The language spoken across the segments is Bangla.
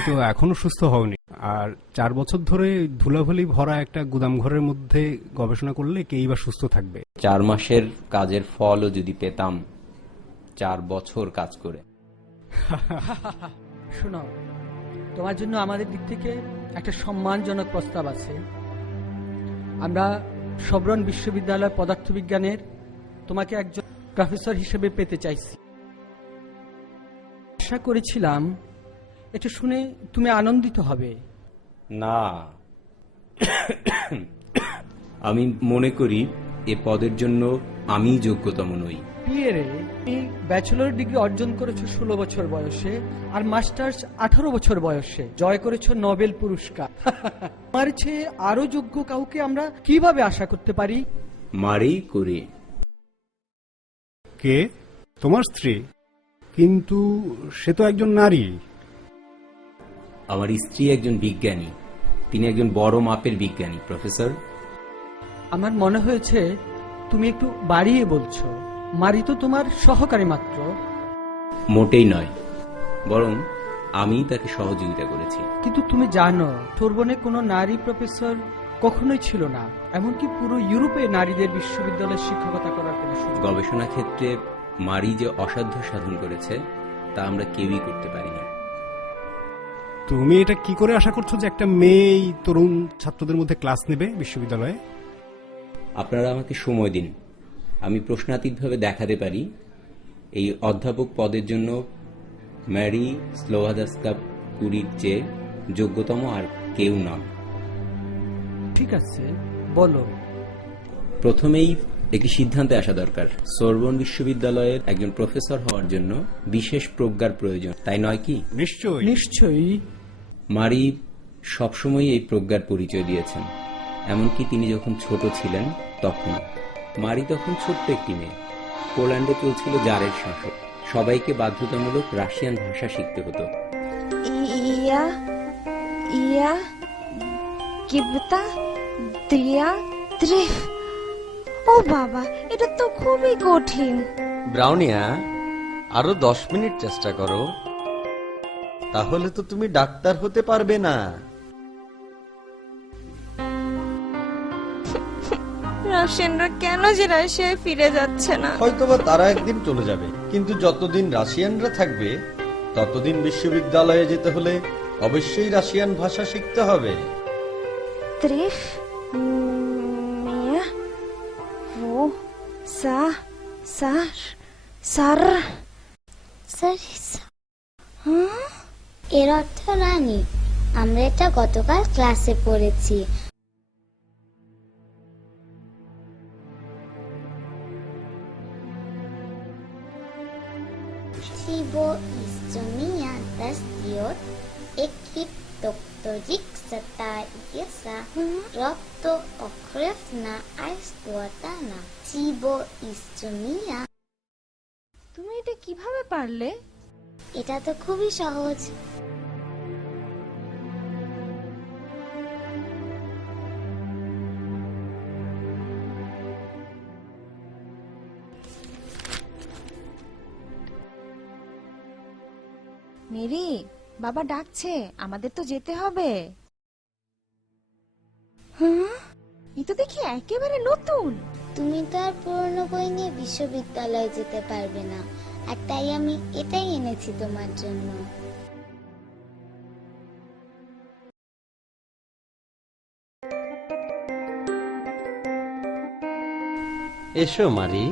তুমি তো এখনও সুস্থ হওনি। আর চার বছর ধরে ধুলাভলি ভরা একটা গুদাম ঘরের মধ্যে গবেষণা করলে কেই বা সুস্থ থাকবে। চার মাসের কাজের ফলও যদি পেতাম চার বছর কাজ করে। শোনো তোমার জন্য আমাদের দিক থেকে একটা সম্মানজনক প্রস্তাব আছে। আমরা সবরণ বিশ্ববিদ্যালয় পদার্থবিজ্ঞানের তোমাকে একজন প্রফেসর হিসেবে পেতে চাইছি। আশা করেছিলাম এটা শুনে তুমি আনন্দিত হবে। না। আমি মনে করি এ পদের জন্য আমি যোগ্যতম নই। বিএরে তুমি ব্যাচেলর ডিগ্রি অর্জন করেছ ষোলো বছর বয়সে আর মাস্টার্স আঠারো বছর বয়সে। জয় করেছ নোবেল পুরস্কার। আমার চেয়ে আরও যোগ্য কাউকে আমরা কীভাবে আশা করতে পারি? মারেই করে। কে? তোমার স্ত্রী। কিন্তু সে তো একজন নারী। আমার স্ত্রী একজন বিজ্ঞানী তিনি একজন বড় মাপের বিজ্ঞানী প্রফেসর। আমার মনে হয়েছে তুমি একটু বাড়িয়ে বলছো মারি তো তোমার সহকারী মাত্র। মোটেই নয় বরং আমি তাকে সহযোগিতা করেছি। কিন্তু তুমি জানো সোরবনে কোনো নারী প্রফেসর কখনোই ছিল না এমনকি পুরো ইউরোপে নারীদের বিশ্ববিদ্যালয়ে শিক্ষকতা করার কোনো সুযোগ গবেষণা ক্ষেত্রে মারি যে অসাধ্য সাধন করেছে তা আমরা কেউই করতে পারিনি। তুমি এটা কি করে আশা করছ যে একটা মেয়ে তরুণ ছাত্রদের মধ্যে ক্লাস নেবে বিশ্ববিদ্যালয়ে? আপনারা আমাকে সময় দিন। আমি প্রশ্নাতীতভাবে দেখাতে পারি এই অধ্যাপক পদের জন্য ম্যারি স্লোভাদাস্কা কুরির চেয়ে যোগ্যতম আর কেউ নন। ঠিক আছে বলো। প্রথমেই একটি সিদ্ধান্তে আসা দরকার। সোরবন বিশ্ববিদ্যালয়ের একজন প্রফেসর হওয়ার জন্য বিশেষ প্রজ্ঞার প্রয়োজন তাই নয় কি? নিশ্চয়ই। নিশ্চয়ই। মারি সবসময় এই প্রজ্ঞার পরিচয় দিয়েছেন। এমনকি তিনি যখন ছোট ছিলেন তখন। মারি তখন ছোট্ট একটি মেয়ে। পোল্যান্ডে চলছিল জারের শাসক। সবাইকে বাধ্যতামূলক রাশিয়ান ভাষা শিখতে হতো। ইয়া ইয়া কিবতা দ্রিয়া দ্রিফ ও বাবা এটা তো খুবই কঠিন। ব্রাউনিয়া আরও দশ মিনিট চেষ্টা করো। তাহলে তো তুমি ডাক্তার হতে পারবে না। রাশিয়ানরা কেন যে রাশিয়ায় ফিরে যাচ্ছে না? হয়তোবা তারা একদিন চলে যাবে কিন্তু যতদিন রাশিয়ানরা থাকবে ততদিন বিশ্ববিদ্যালয়ে যেতে হলে অবশ্যই রাশিয়ান ভাষা শিখতে হবে। দ্রিফ সা সার সার সারিসা এর অর্থ রানী। আমরা এটা গতকাল ক্লাসে পড়েছি। Sibo istomia das diot ekip doktorik serta biasa rokto okrevna aistuatana Sibo istomia তুমি এটা কীভাবে পারলে এটা তো খুবই সহজ মেরি বাবা ডাকছে আমাদের তো যেতে হবে। হ্যাঁ এ তো দেখি একেবারে নতুন। তুমি তো আর পুরনো বই নিয়ে বিশ্ববিদ্যালয়ে যেতে পারবে না আর তাই আমি এটাই এনেছি তোমার জন্য। এসো মারি।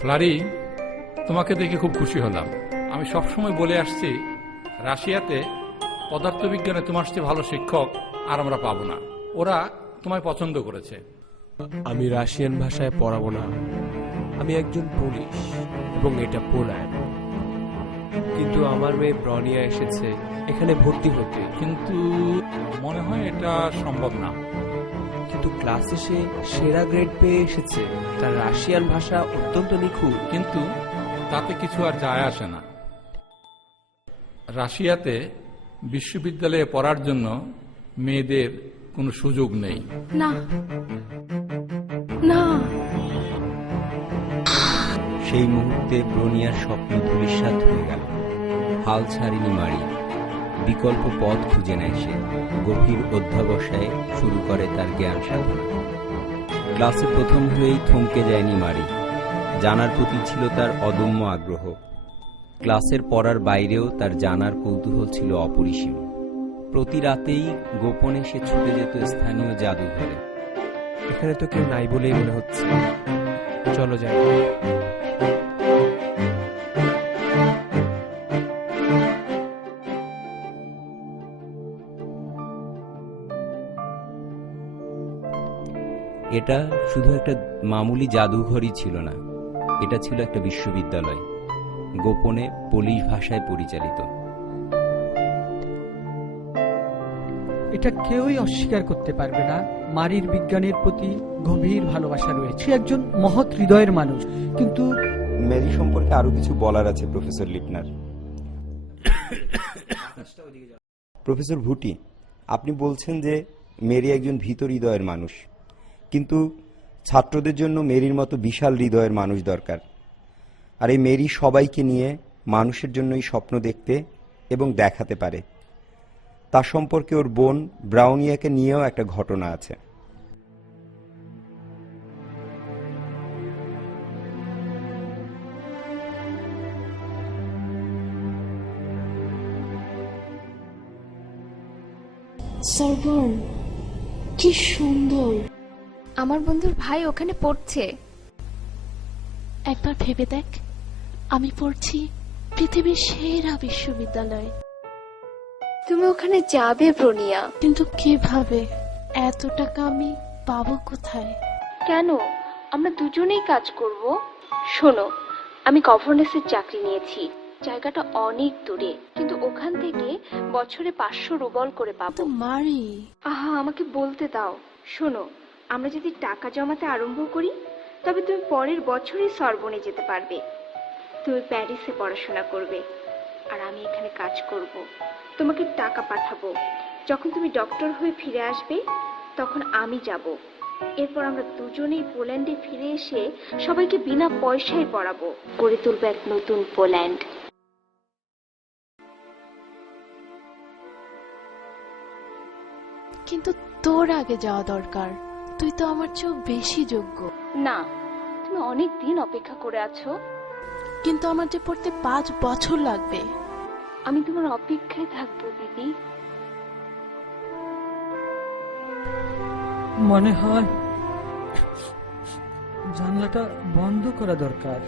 ফ্লারি তোমাকে দেখে খুব খুশি হলাম। আমি সবসময় বলে আসছি রাশিয়াতে পদার্থবিজ্ঞানে তোমার চেয়ে ভালো শিক্ষক আর আমরা পাবো না। ওরা তোমায় পছন্দ করেছে। আমি রাশিয়ান ভাষায় পড়াবো না। আমি একজন পুলিশ এবং এটা পোল্যান্ড। কিন্তু আমার মেয়ে ব্রনিয়া এসেছে এখানে ভর্তি হতে। কিন্তু মনে হয় এটা সম্ভব না। কিন্তু ক্লাসে সে সেরা গ্রেড পেয়ে এসেছে। তার রাশিয়ান ভাষা অত্যন্ত নিখুঁত। কিন্তু তাতে কিছু আর যায় আসে না। রাশিয়াতে বিশ্ববিদ্যালয়ে পড়ার জন্য মেয়েদের কোনো সুযোগ নেই। না। না। সেই মুহূর্তে ব্রোনিয়ার স্বপ্ন ধূলিসাৎ হয়ে গেল। হাল ছাড়েনি মারি। বিকল্প পথ খুঁজে নেয় সে। গভীর অধ্যাবসায় শুরু করে তার জ্ঞান সাধনা। ক্লাসে প্রথম হয়েই থমকে যায়নি মারি। জানার প্রতি ছিল তার অদম্য আগ্রহ। ক্লাসের পড়ার বাইরেও তার জানার কৌতূহল ছিল অপরিসীম। প্রতি রাতেই গোপনে সে ছুটে যেত স্থানীয় জাদুঘরে। এখানে তো কেউ নাই বলেই মনে হচ্ছে। চলো যাই। এটা শুধু একটা মামুলি জাদুঘরই ছিল না। এটা ছিল একটা বিশ্ববিদ্যালয় গোপনে পোলিশ ভাষায় পরিচালিত। এটা কেউই অস্বীকার করতে পারবে না। মারির বিজ্ঞানের প্রতি গভীর ভালোবাসা রয়েছে। একজন মহৎ হৃদয়ের মানুষ কিন্তু মেরি সম্পর্কে আরও কিছু বলার আছে প্রফেসর লিপনার। প্রফেসর ভুটি আপনি বলছেন যে মেরি একজন ভিতর হৃদয়ের মানুষ কিন্তু ছাত্রদের জন্য মেরির মতো বিশাল হৃদয়ের মানুষ দরকার। আর এই মেরি সবাইকে নিয়ে মানুষের জন্যই স্বপ্ন দেখতে এবং দেখাতে পারে। তার সম্পর্কে ওর বোন ব্রাউনিয়াকে নিয়েও একটা ঘটনা আছে। সরবর্ন কি সুন্দর। আমার বন্ধুর ভাই ওখানে পড়ছে। একবার ভেবে দেখ আমি পড়ছি পৃথিবীর সেরা বিশ্ববিদ্যালয়ে। তুমি ওখানে যাবে ব্রোনিয়া কিন্তু কীভাবে? এত টাকা আমি পাবো কোথায়? কেন? আমরা দুজনেই কাজ করব। শোনো আমি গভর্নেন্সের চাকরি নিয়েছি। জায়গাটা অনেক দূরে। কিন্তু ওখান থেকে বছরে পাঁচশো রুবল করে পাবো। মারি। আহা আমাকে বলতে দাও। শোনো আমরা যদি টাকা জমাতে আরম্ভ করি, তবে তুমি পরের বছরই সরবনে যেতে পারবে। তুমি প্যারিসে পড়াশোনা করবে, আর আমি এখানে কাজ করব। তোমাকে টাকা পাঠাবো। যখন তুমি ডক্টর হয়ে ফিরে আসবে, তখন আমি যাব। এরপর আমরা দুজনেই পোল্যান্ডে ফিরে এসে সবাইকে বিনা পয়সায় পড়াবো। গড়ে তুলবো এক নতুন পোল্যান্ড। কিন্তু তোর আগে যাওয়া দরকার। তুই তো আমার চেয়েও বেশি যোগ্য। না তুমি অনেক দিন অপেক্ষা করে আছো। কিন্তু আমার যে পড়তে পাঁচ বছর লাগবে। আমি তোমার অপেক্ষায় থাকব দিদি। মনে হয় জানলাটা বন্ধ করা দরকার।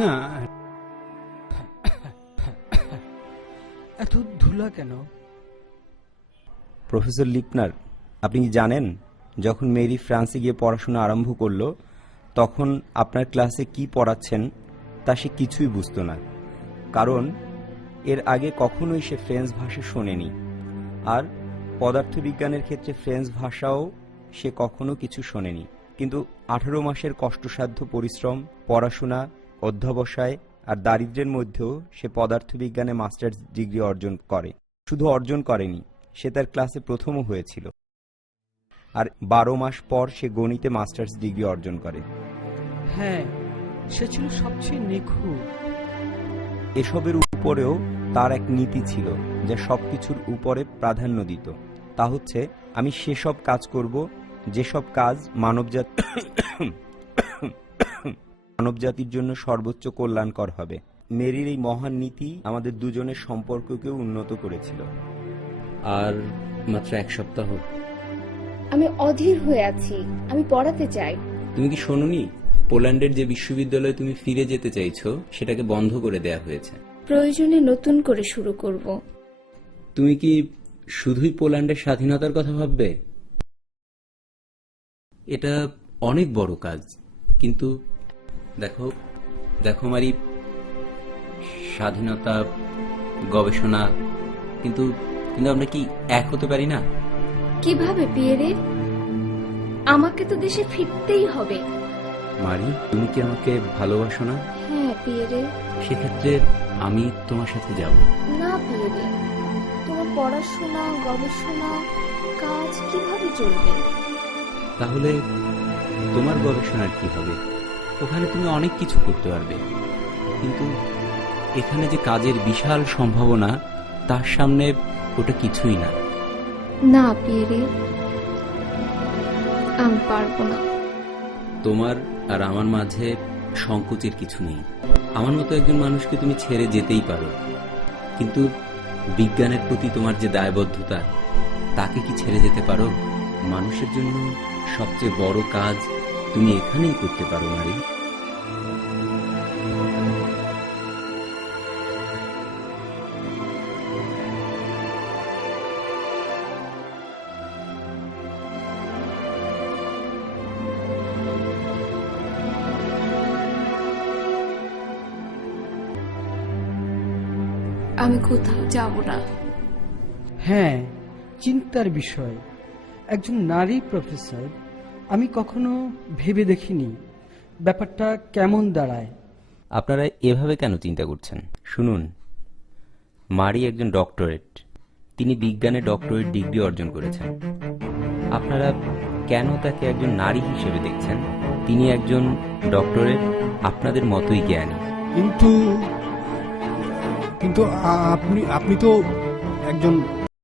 না। এত ধুলা কেন? প্রফেসর লিপনার, আপনি কি জানেন, যখন মেরি ফ্রান্সে গিয়ে পড়াশোনা আরম্ভ করল, তখন আপনার ক্লাসে কি পড়াচ্ছেন, তা সে কিছুই বুঝতো না। কারণ, এর আগে কখনোই সে ফ্রেঞ্চ ভাষা শোনেনি। আর পদার্থবিজ্ঞানের ক্ষেত্রে ফ্রেঞ্চ ভাষাও সে কখনো কিছু শোনেনি। কিন্তু আঠারো মাসের কষ্টসাধ্য পরিশ্রম, পড়াশোনা, অধ্যবসায় আর দারিদ্র্যের মধ্যেও সে পদার্থবিজ্ঞানে মাস্টার্স ডিগ্রি অর্জন করে। শুধু অর্জন করেনি সে তার ক্লাসে প্রথমও হয়েছিল। আর বারো মাস পর সে গণিতে মাস্টার্স ডিগ্রি অর্জন করে। হ্যাঁ সে ছিল সবচেয়ে নিখুঁত। এসবের উপরেও তার এক নীতি ছিল যা সবকিছুর উপরে প্রাধান্য দিত। তা হচ্ছে আমি সেসব কাজ করব যেসব কাজ মানবজাত মানবজাতির জন্য সর্বোচ্চ কল্যাণকর হবে। মেরির এই মহান নীতি আমাদের দুজনের সম্পর্ককেও উন্নত করেছিল। আর মাত্র এক সপ্তাহ। আমি অধীর হয়ে আছি। আমি পড়াতে চাই। তুমি কি শোনোনি? পোল্যান্ডের যে বিশ্ববিদ্যালয়ে তুমি ফিরে যেতে চাইছো সেটাকে বন্ধ করে দেয়া হয়েছে। প্রয়োজনে নতুন করে শুরু করব। তুমি কি শুধুই পোল্যান্ডের স্বাধীনতার কথা ভাববে? এটা অনেক বড় কাজ কিন্তু দেখো দেখো মারি স্বাধীনতা গবেষণা কিন্তু কিন্তু আমরা কি এক হতে পারি না? কীভাবে পিয়েরে? আমাকে তো দেশে ফিরতেই হবে। মারি তুমি কি আমাকে ভালোবাসো না? হ্যাঁ পিয়েরে। সেক্ষেত্রে আমি তোমার সাথে যাব। না পিয়েরে। তোমার পড়াশোনা গবেষণা কাজ কীভাবে চলবে? তাহলে তোমার গবেষণার কি হবে? ওখানে তুমি অনেক কিছু করতে পারবে। কিন্তু এখানে যে কাজের বিশাল সম্ভাবনা তার সামনে ওটা কিছুই না। না পিয়েরি আমি পারব না। তোমার আর আমার মাঝে সংকোচের কিছু নেই। আমার মতো একজন মানুষকে তুমি ছেড়ে যেতেই পারো। কিন্তু বিজ্ঞানের প্রতি তোমার যে দায়বদ্ধতা তাকে কি ছেড়ে যেতে পারো? মানুষের জন্য সবচেয়ে বড় কাজ তুমি এখানেই করতে পারো নারী। আমি কোথাও যাব না। হ্যাঁ চিন্তার বিষয়। একজন নারী প্রফেসর আমি কখনো ভেবে দেখিনি ব্যাপারটা কেমন দাঁড়ায়। আপনারা এভাবে কেন চিন্তা করছেন? শুনুন মারি একজন ডক্টরেট তিনি বিজ্ঞানে ডক্টরেট ডিগ্রি অর্জন করেছেন। আপনারা কেন তাকে একজন নারী হিসেবে দেখছেন? তিনি একজন ডক্টরেট আপনাদের মতোই জ্ঞানী। কিন্তু কিন্তু আপনি আপনি তো একজন